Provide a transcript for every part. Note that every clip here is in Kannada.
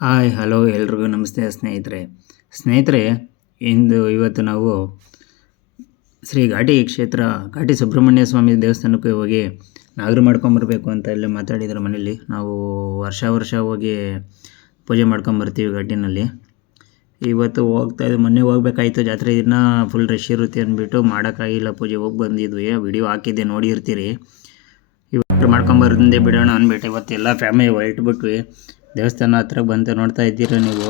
ಹಾಯ್ ಹಲೋ ಎಲ್ರಿಗೂ ನಮಸ್ತೆ ಸ್ನೇಹಿತರೆ ಇವತ್ತು ನಾವು ಶ್ರೀ ಘಾಟಿ ಕ್ಷೇತ್ರ ಘಾಟಿ ಸುಬ್ರಹ್ಮಣ್ಯ ಸ್ವಾಮಿ ದೇವಸ್ಥಾನಕ್ಕೆ ಹೋಗಿ ನಾಗರು ಮಾಡ್ಕೊಂಬರ್ಬೇಕು ಅಂತ ಎಲ್ಲ ಮಾತಾಡಿದ್ರು ಮನೇಲಿ. ನಾವು ವರ್ಷ ಹೋಗಿ ಪೂಜೆ ಮಾಡ್ಕೊಂಬರ್ತೀವಿ ಘಾಟಿನಲ್ಲಿ. ಇವತ್ತು ಹೋಗ್ತಾಯಿದ್ವಿ, ಮೊನ್ನೆ ಹೋಗ್ಬೇಕಾಯ್ತು, ಜಾತ್ರೆ ದಿನ ಫುಲ್ ರಶ್ ಇರುತ್ತೆ ಅಂದ್ಬಿಟ್ಟು ಮಾಡೋಕ್ಕಾಗಿಲ್ಲ. ಪೂಜೆ ಹೋಗಿ ಬಂದಿದ್ವಿ, ವಿಡಿಯೋ ಹಾಕಿದ್ದೆ ನೋಡಿರ್ತೀರಿ. ಇವತ್ತು ಮಾಡ್ಕೊಂಬರ್ದೇ ಬಿಡೋಣ ಅಂದ್ಬಿಟ್ಟು ಇವತ್ತೆಲ್ಲ ಫ್ಯಾಮಿಲಿ ಹೊರಟ್ಬಿಟ್ವಿ. ದೇವಸ್ಥಾನ ಹತ್ರ ಬಂತು, ನೋಡ್ತಾ ಇದ್ದೀರಾ ನೀವು.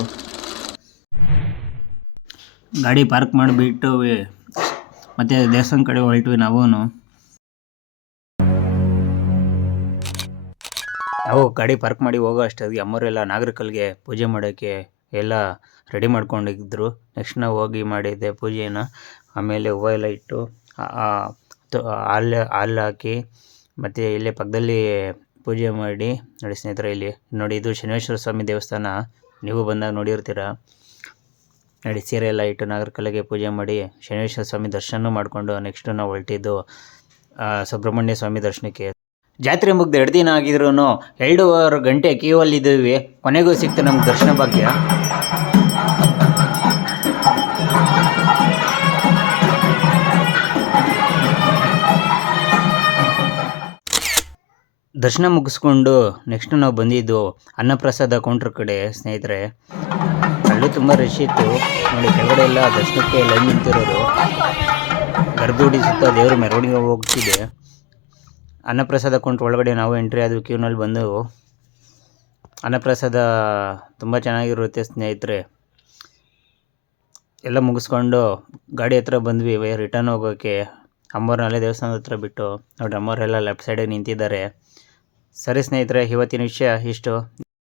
ಗಾಡಿ ಪಾರ್ಕ್ ಮಾಡಿಬಿಟ್ಟು ಮತ್ತೆ ದೇವಸ್ಥಾನ ಕಡೆ ಹೊರಟ್ವಿ. ನಾವು ಗಾಡಿ ಪಾರ್ಕ್ ಮಾಡಿ ಹೋಗೋ ಅಷ್ಟೊತ್ತಿಗೆ ಅಮ್ಮವರೆಲ್ಲ ನಾಗರಕಲ್ಗೆ ಪೂಜೆ ಮಾಡೋಕ್ಕೆ ಎಲ್ಲ ರೆಡಿ ಮಾಡ್ಕೊಂಡಿದ್ರು. ನೆಕ್ಸ್ಟ್ ನಾವು ಹೋಗಿ ಮಾಡಿದ್ದೆ ಪೂಜೆನ. ಆಮೇಲೆ ಹೂವು ಎಲ್ಲ ಇಟ್ಟು ಹಾಲು ಹಾಕಿ ಮತ್ತು ಇಲ್ಲೇ ಪಕ್ಕದಲ್ಲಿ ಪೂಜೆ ಮಾಡಿ ನೋಡಿ ಸ್ನೇಹಿತರೆ. ಇಲ್ಲಿ ನೋಡಿ, ಇದು ಶನೇಶ್ವರ ಸ್ವಾಮಿ ದೇವಸ್ಥಾನ. ನೀವು ಬಂದಾಗ ನೋಡಿರ್ತೀರ. ನೋಡಿ, ಸೀರೆ ಎಲ್ಲ ಇಟ್ಟು ನಾಗರಕಲ್ಲಿಗೆ ಪೂಜೆ ಮಾಡಿ ಶನೇಶ್ವರ ಸ್ವಾಮಿ ದರ್ಶನ ಮಾಡಿಕೊಂಡು ನೆಕ್ಸ್ಟ್ ನಾವು ಹೊರಟಿದ್ದು ಸುಬ್ರಹ್ಮಣ್ಯ ಸ್ವಾಮಿ ದರ್ಶನಕ್ಕೆ. ಜಾತ್ರೆ ಮುಗ್ದು 2 ದಿನ ಆಗಿದ್ರು 2.5 ಗಂಟೆ ಕ್ಯೂ ಅಲ್ಲಿದ್ದೀವಿ. ಕೊನೆಗೂ ಸಿಕ್ತು ನಮ್ಗೆ ದರ್ಶನ ಭಾಗ್ಯ. ದರ್ಶನ ಮುಗಿಸ್ಕೊಂಡು ನೆಕ್ಸ್ಟ್ ನಾವು ಬಂದಿದ್ದು ಅನ್ನಪ್ರಸಾದ ಕೌಂಟ್ರ್ ಕಡೆ ಸ್ನೇಹಿತರೆ. ಅಲ್ಲೂ ತುಂಬ ರಶ್ ಇತ್ತು ನೋಡಿ. ಕೆಳಗಡೆ ಎಲ್ಲ ದರ್ಶನಕ್ಕೆ ಲೈನ್ ನಿಂತಿರೋರು. ಗರ್ಭಗುಡಿ ಸುತ್ತ ದೇವರ ಮೆರವಣಿಗೆ ಹೋಗ್ತಿದೆ. ಅನ್ನಪ್ರಸಾದ ಕೌಂಟ್ರ್ ಒಳಗಡೆ ನಾವು ಎಂಟ್ರಿ ಆದ್ವಿ. ಕ್ಯೂನಲ್ಲಿ ಬಂದು ಅನ್ನಪ್ರಸಾದ ತುಂಬ ಚೆನ್ನಾಗಿರುತ್ತೆ ಸ್ನೇಹಿತರೆ. ಎಲ್ಲ ಮುಗಿಸ್ಕೊಂಡು ಗಾಡಿ ಹತ್ರ ಬಂದ್ವಿ ರಿಟರ್ನ್ ಹೋಗೋಕ್ಕೆ. ಅಮ್ಮವ್ರನ್ನೆಲ್ಲ ದೇವಸ್ಥಾನದ ಹತ್ರ ಬಿಟ್ಟು ನೋಡಿ, ಅಮ್ಮವರೆಲ್ಲ ಲೆಫ್ಟ್ ಸೈಡಿಗೆ ನಿಂತಿದ್ದಾರೆ. ಸರಿ ಸ್ನೇಹಿತರೆ, ಇವತ್ತಿನ ವಿಷಯ ಇಷ್ಟು.